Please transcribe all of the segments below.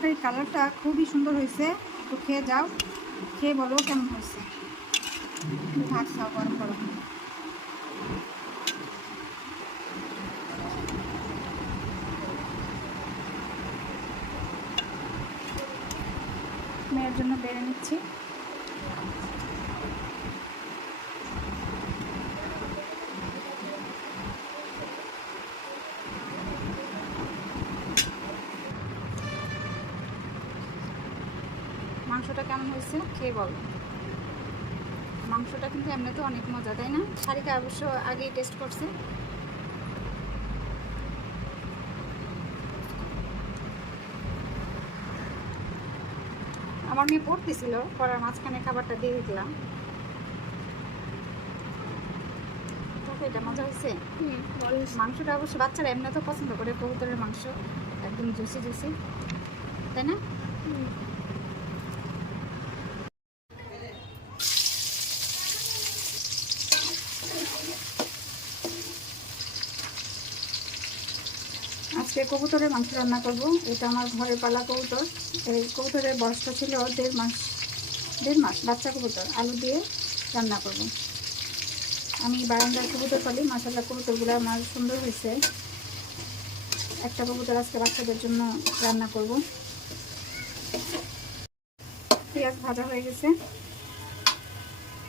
তরকারির কালারটা খুবই সুন্দর হয়েছে। একটু খেয়ে যাও, খেয়ে বলো কেমন হয়েছে। ভাত খাও গরম গরম। মেয়ের জন্য বেড়ে নিচ্ছি। মাংসটা কেমন হয়েছে খেয়ে বলো। মাংসটা কিন্তু এমনিতে অনেক মজা, তাই না? শারিকা অবশ্য আগেই টেস্ট করছে। আমার মেয়ে পড়তেছিল, পড়ার মাঝখানে খাবারটা দিয়ে দিলাম। এটা মজা হয়েছে। মাংসটা অবশ্য বাচ্চারা এমনি তো পছন্দ করে, কবুতরের মাংস একদম জুসি জুসি, তাই না? আজকে কবুতরের মাংস রান্না করব। এটা আমার ঘরে পালা কবুতর। এই কবুতরের বয়সটা ছিল 1.5 মাস বাচ্চা কবুতর। আলু দিয়ে রান্না করব। আমি বারান্দার কবুতর পালি, মাশাআল্লাহ কবুতরগুলো আমার সুন্দর হয়েছে। একটা কবুতর আজকে বাচ্চাদের জন্য রান্না করব। পেঁয়াজ ভাজা হয়ে গেছে,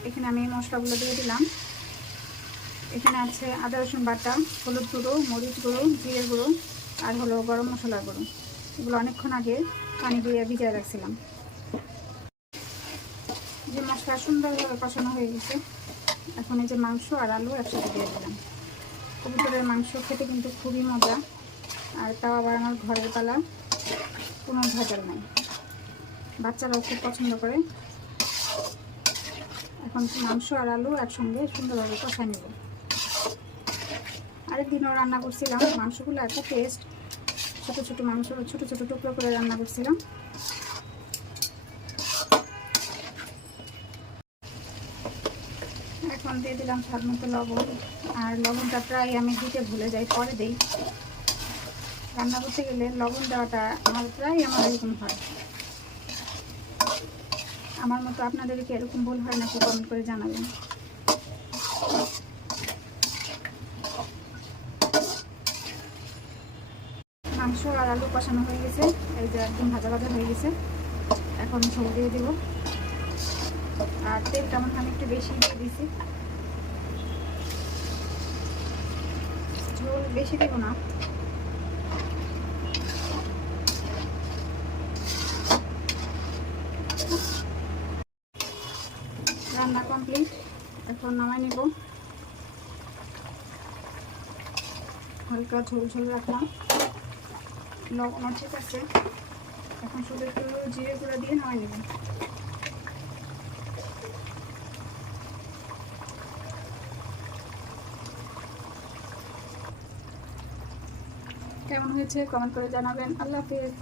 এখানে আমি মশলাগুলো দিয়ে দিলাম। এখানে আছে আদা রসুন বাটা, হলুদ গুঁড়ো, মরিচ গুঁড়ো, জিরে গুঁড়ো আর হলো গরম মশলা গুঁড়ো। এগুলো অনেকক্ষণ আগে পানি দিয়ে ভিজিয়ে রাখছিলাম। যে মশলা সুন্দরভাবে কষানো হয়ে গেছে, এখন এই যে মাংস আর আলু একসাথে দিয়ে দিলাম। কবুতরের মাংস খেতে কিন্তু খুবই মজা, আর তাও আবার আমার ঘরের পালা, কোনো ভেজাল নাই। বাচ্চারাও খুব পছন্দ করে। এখন মাংস আর আলু একসঙ্গে সুন্দরভাবে কষায় নেব। আরেকদিনও রান্না করছিলাম, মাংসগুলো এত টেস্ট। ছোটো ছোটো মাংস ছোটো ছোটো টুকরো করে রান্না করছিলাম। এখন দিয়ে দিলাম স্বাদ মতো লবণ। আর লবণটা প্রায় আমি দিতে ভুলে যাই, পরে দিই। রান্না করতে গেলে লবণ দেওয়াটা আমার এরকম হয়। আমার মতো আপনাদেরকে এরকম ভুল হয় নাকি কমেন্ট করে জানাবেন। মাংস আর আলু কষানো হয়ে গেছে, এই যে একদম ভাজা ভাজা হয়ে গেছে। এখন ঝোল দিয়ে দেব। আর তেলটা আমি একটু বেশি দিয়ে দিয়েছি। ঝোল বেশি দেবো না। রান্না কমপ্লিট, এখন নামাই নেব। হালকা ঝোল ঝোল রাখলাম, লবণ ঠিক আছে। এখন শুধু একটু জিরে গুঁড়ো দিয়ে নামাই নেব। কেমন হয়েছে কমেন্ট করে জানাবেন। আল্লাহ হাফেজ।